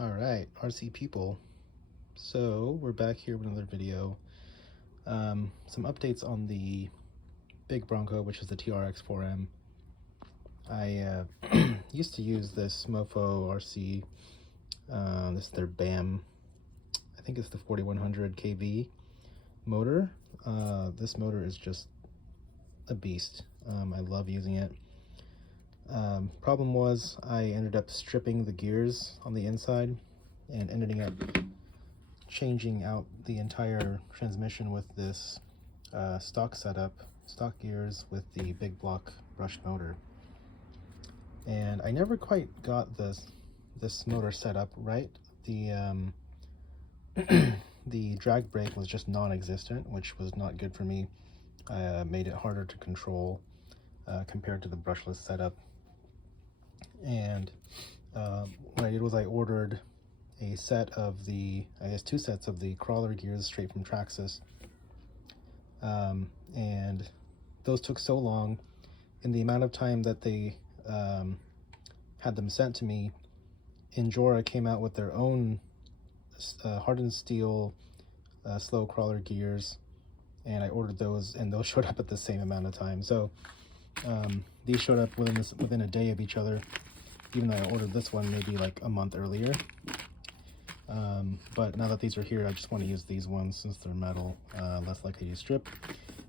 All right, RC people. So we're back here with another video. Some updates on the Big Bronco, which is the TRX-4M. I used to use this Mofo RC. This is their BAM. I think it's the 4100 kV motor. This motor is just a beast. I love using it. Problem was I ended up stripping the gears on the inside and ending up changing out the entire transmission with this stock setup, stock gears with the big block brushed motor. And I never quite got this motor set up right. The the drag brake was just non-existent, which was not good for me. Made it harder to control compared to the brushless setup. And what I did was I ordered a set of the, I guess 2 sets of the crawler gears straight from Traxxas. And those took so long. In the amount of time that they had them sent to me, Injora came out with their own hardened steel slow crawler gears, and I ordered those, and those showed up at the same amount of time. So these showed up within a day of each other, even though I ordered this one maybe like a month earlier. But now that these are here, I just want to use these ones since they're metal, less likely to strip,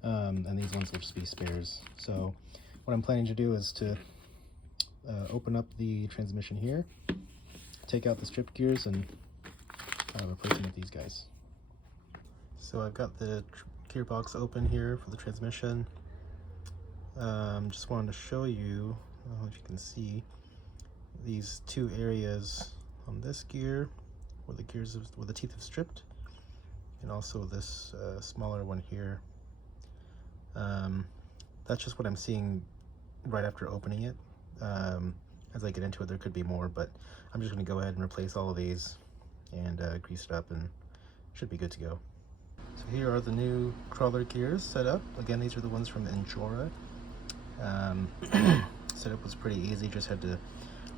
and these ones will just be spares. So what I'm planning to do is to open up the transmission here, take out the strip gears, and replace them with these guys. So I've got the gearbox open here for the transmission. Just wanted to show you, if you can see, these 2 areas on this gear where the teeth have stripped, and also this smaller one here. That's just what I'm seeing right after opening it. As I get into it, there could be more, but I'm just going to go ahead and replace all of these and grease it up, and should be good to go. So here are the new crawler gears set up. Again, these are the ones from Injora. Setup was pretty easy, just had to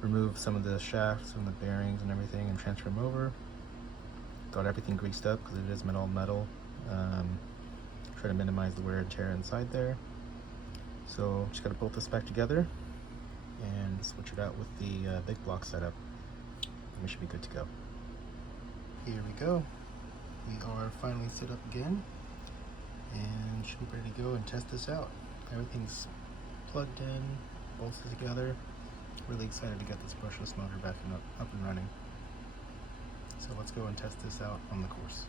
remove some of the shafts and the bearings and everything and transfer them over. Got everything greased up because it is metal. Try to minimize the wear and tear inside there. So just got to bolt this back together and switch it out with the big block setup, and we should be good to go. Here we go. We are finally set up again and should be ready to go and test this out. Everything's plugged in, bolted together. Really excited to get this brushless motor back up and running. So let's go and test this out on the course.